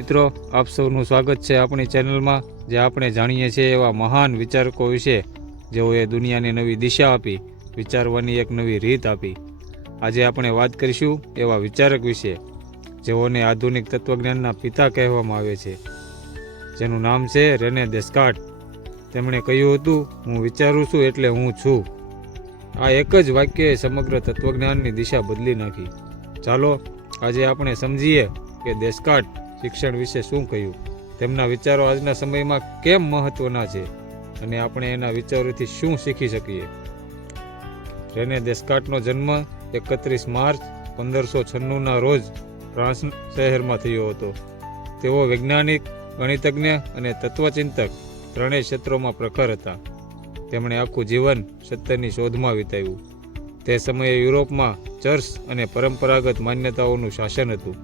મિત્રો, આપ સૌનું સ્વાગત છે આપણી ચેનલમાં, જે આપણે જાણીએ છીએ એવા મહાન વિચારકો વિશે, જેઓએ દુનિયાને નવી દિશા આપી, વિચારવાની એક નવી રીત આપી. આજે આપણે વાત કરીશું એવા વિચારક વિશે, જેઓને આધુનિક તત્વજ્ઞાનના પિતા કહેવામાં આવે છે. જેનું નામ છે રેને ડેસ્કાર્ટ તેમણે કહ્યું હતું, હું વિચારું છું એટલે હું છું. આ એક જ વાક્યએ સમગ્ર તત્વજ્ઞાનની દિશા બદલી નાખી. ચાલો, આજે આપણે સમજીએ કે ડેસ્કાર્ટ શિક્ષણ વિશે શું કહ્યું? તેમના વિચારો આજના સમયમાં કેમ મહત્વના છે? અને આપણે એના વિચારોથી શું શીખી શકીએ? રેને ડેસ્કાર્ટનો જન્મ એકત્રીસ માર્ચ પંદરસો છન્નુંના રોજ ફ્રાન્સ શહેરમાં થયો હતો. તેઓ વૈજ્ઞાનિક, ગણિતજ્ઞ અને તત્વચિંતક ત્રણેય ક્ષેત્રોમાં પ્રખર હતા. તેમણે આખું જીવન સત્યની શોધમાં વિતાવ્યું. તે સમયે યુરોપમાં ચર્ચ અને પરંપરાગત માન્યતાઓનું શાસન હતું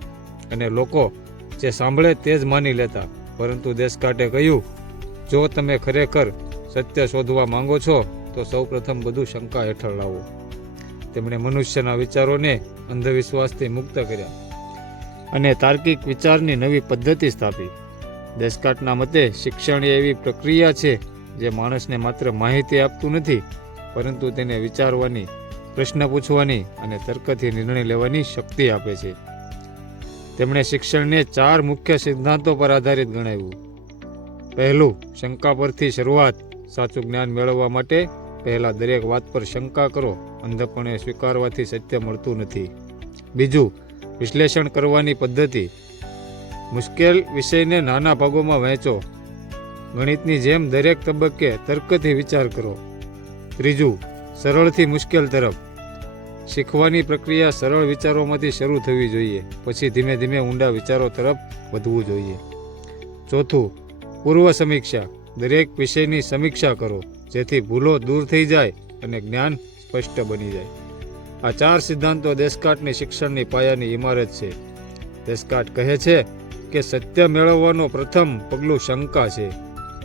અને લોકો જે સાંભળે તે જ માની લેતા. પરંતુ દેશકાટે કહ્યું, જો તમે ખરેખર સત્ય શોધવા માંગો છો, તો સૌપ્રથમ બધું શંકા હેઠળ લાવો. તેમણે મનુષ્યના વિચારોને અંધવિશ્વાસથી મુક્ત કર્યા અને તાર્કિક વિચારની નવી પદ્ધતિ સ્થાપી. દેશકાટના મતે શિક્ષણ એ એવી પ્રક્રિયા છે જે માણસને માત્ર માહિતી આપતું નથી, પરંતુ તેને વિચારવાની, પ્રશ્ન પૂછવાની અને તર્કથી નિર્ણય લેવાની શક્તિ આપે છે. તેમણે શિક્ષણને ચાર મુખ્ય સિદ્ધાંતો પર આધારિત ગણાવ્યું. પહેલું, શંકા પરથી શરૂઆત. સાચું જ્ઞાન મેળવવા માટે પહેલાં દરેક વાત પર શંકા કરો. અંધપણે સ્વીકારવાથી સત્ય મળતું નથી. બીજું, વિશ્લેષણ કરવાની પદ્ધતિ. મુશ્કેલ વિષયને નાના ભાગોમાં વહેંચો. ગણિતની જેમ દરેક તબક્કે તર્કથી વિચાર કરો. ત્રીજું, સરળથી મુશ્કેલ તરફ. શીખવાની પ્રક્રિયા સરળ વિચારોમાંથી શરૂ થવી જોઈએ. પછી ધીમે ધીમે ઊંડા વિચારો તરફ વધવું જોઈએ. ચોથું, પૂર્વ સમીક્ષા. દરેક વિષયની સમીક્ષા કરો, જેથી ભૂલો દૂર થઈ જાય અને જ્ઞાન સ્પષ્ટ બની જાય. આ ચાર સિદ્ધાંતો દેશકાટની શિક્ષણની પાયાની ઇમારત છે. દેશકાટ કહે છે કે સત્ય મેળવવાનો પ્રથમ પગલું શંકા છે.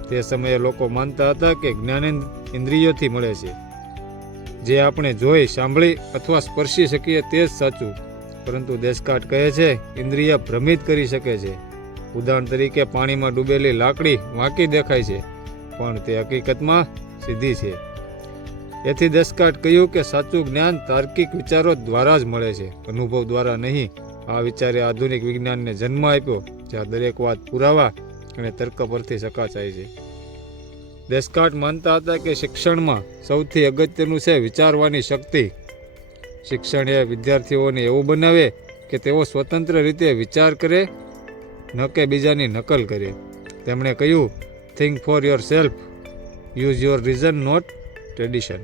તે સમયે લોકો માનતા હતા કે જ્ઞાન ઇન્દ્રિયોથી મળે છે. જે આપણે જોઈ, સાંભળી અથવા સ્પર્શી શકીએ તે જ સાચું. પરંતુ દેશકાટ કહે છે, ઇન્દ્રિય ભ્રમિત કરી શકે છે. ઉદાહરણ તરીકે, પાણીમાં ડૂબેલી લાકડી વાંકી દેખાય છે, પણ તે હકીકતમાં સીધી છે. એથી દેશકાટ કહ્યું કે, સાચું જ્ઞાન તાર્કિક વિચારો દ્વારા જ મળે છે. અનુભવ દ્વારા નહીં. આ વિચારે આધુનિક વિજ્ઞાનને જન્મ આપ્યો, જ્યાં દરેક વાત પુરાવા અને તર્ક પરથી શકાચાય છે. દેશકાટ માનતા હતા કે શિક્ષણમાં સૌથી અગત્યનું છે વિચારવાની શક્તિ. શિક્ષણ એ વિદ્યાર્થીઓને એવું બનાવે કે તેઓ સ્વતંત્ર રીતે વિચાર કરે, ન કે બીજાની નકલ કરે. તેમણે કહ્યું think for yourself use your reason not tradition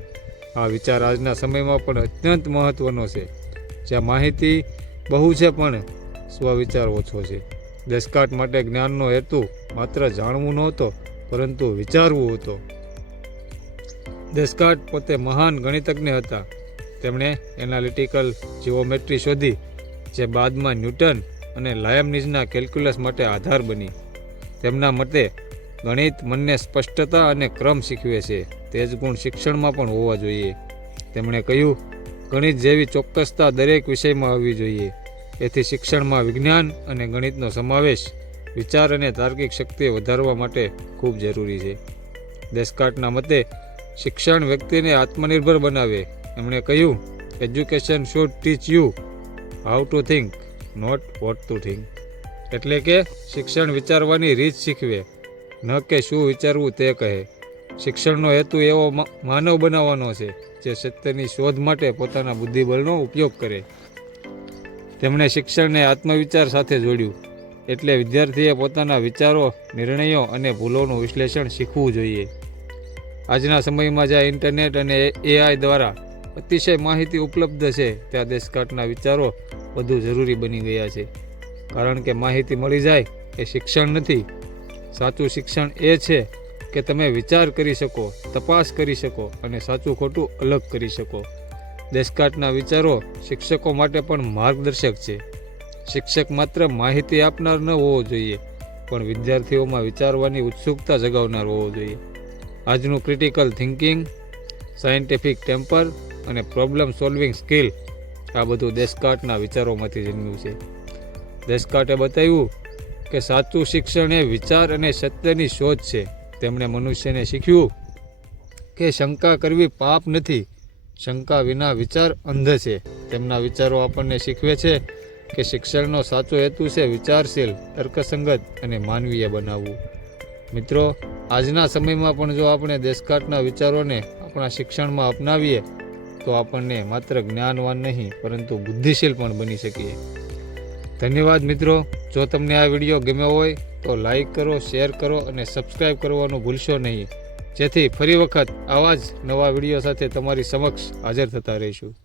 આ વિચાર આજના સમયમાં પણ અત્યંત મહત્ત્વનો છે. જ્યાં માહિતી બહુ છે પણ સ્વવિચાર ઓછો છે. દેશકાટ માટે જ્ઞાનનો હેતુ માત્ર જાણવું નહોતો પરંતુ વિચારવું હતું. દેસકાટ પોતે મહાન ગણિતજ્ઞ હતા. તેમણે એનાલિટિકલ જીઓમેટ્રી શોધી, જે બાદમાં ન્યૂટન અને લાયમનીઝના કેલ્ક્યુલસ માટે આધાર બની. તેમના મતે, ગણિત મનને સ્પષ્ટતા અને ક્રમ શીખવે છે. તે જ ગુણ શિક્ષણમાં પણ હોવા જોઈએ. તેમણે કહ્યું, ગણિત જેવી ચોક્કસતા દરેક વિષયમાં આવવી જોઈએ. એથી શિક્ષણમાં વિજ્ઞાન અને ગણિતનો સમાવેશ વિચાર અને તાર્કિક શક્તિ વધારવા માટે ખૂબ જરૂરી છે. દસકાટના મતે, શિક્ષણ વ્યક્તિને આત્મનિર્ભર બનાવે. એમણે કહ્યું education should teach you how to think not what to think એટલે કે, શિક્ષણ વિચારવાની રીત શીખવે. ન કે શું વિચારવું તે કહે. શિક્ષણનો હેતુ એવો માનવ બનાવવાનો છે, જે સત્યની શોધ માટે પોતાના બુદ્ધિબળનો ઉપયોગ કરે. તેમણે શિક્ષણને આત્મવિચાર સાથે જોડ્યું. એટલે વિદ્યાર્થીએ પોતાના વિચારો, નિર્ણયો અને ભૂલોનું વિશ્લેષણ શીખવું જોઈએ. આજના સમયમાં જ્યાં ઇન્ટરનેટ અને એઆઈ દ્વારા અતિશય માહિતી ઉપલબ્ધ છે, ત્યાં દેશકાટના વિચારો વધુ જરૂરી બની ગયા છે. કારણ કે માહિતી મળી જાય એ શિક્ષણ નથી. સાચું શિક્ષણ એ છે કે તમે વિચાર કરી શકો, તપાસ કરી શકો અને સાચું ખોટું અલગ કરી શકો. દેશકાટના વિચારો શિક્ષકો માટે પણ માર્ગદર્શક છે. શિક્ષક માત્ર માહિતી આપનાર ન હોવો જોઈએ, પણ વિદ્યાર્થીઓમાં વિચારવાની ઉત્સુકતા જગાવનાર હોવો જોઈએ. આજનું ક્રિટિકલ થિંકિંગ સાયન્ટિફિક ટેમ્પર અને પ્રોબ્લેમ સોલ્વિંગ સ્કિલ આ બધું દેશકાટના વિચારોમાંથી જન્મ્યું છે. દેશકાટે બતાવ્યું કે સાચું શિક્ષણ એ વિચાર અને સત્યની શોધ છે. તેમણે મનુષ્યને શીખ્યું કે શંકા કરવી પાપ નથી, શંકા વિના વિચાર અંધ છે. તેમના વિચારો આપણને શીખવે છે કે શિક્ષણનો સાચો હેતુ છે વિચારશીલ, તર્કસંગત અને માનવીય બનાવવું. મિત્રો, આજના સમયમાં પણ જો આપણે દેશકાટના વિચારોને આપણા શિક્ષણમાં અપનાવીએ, તો આપણને માત્ર જ્ઞાનવાન નહીં, પરંતુ બુદ્ધિશીલ પણ બની શકીએ. ધન્યવાદ મિત્રો. જો તમને આ વીડિયો ગમ્યો હોય, તો લાઈક કરો, શેર કરો અને સબસ્ક્રાઈબ કરવાનું ભૂલશો નહીં. જેથી ફરી વખત આવા જ નવા વીડિયો સાથે તમારી સમક્ષ હાજર થતા રહીશું.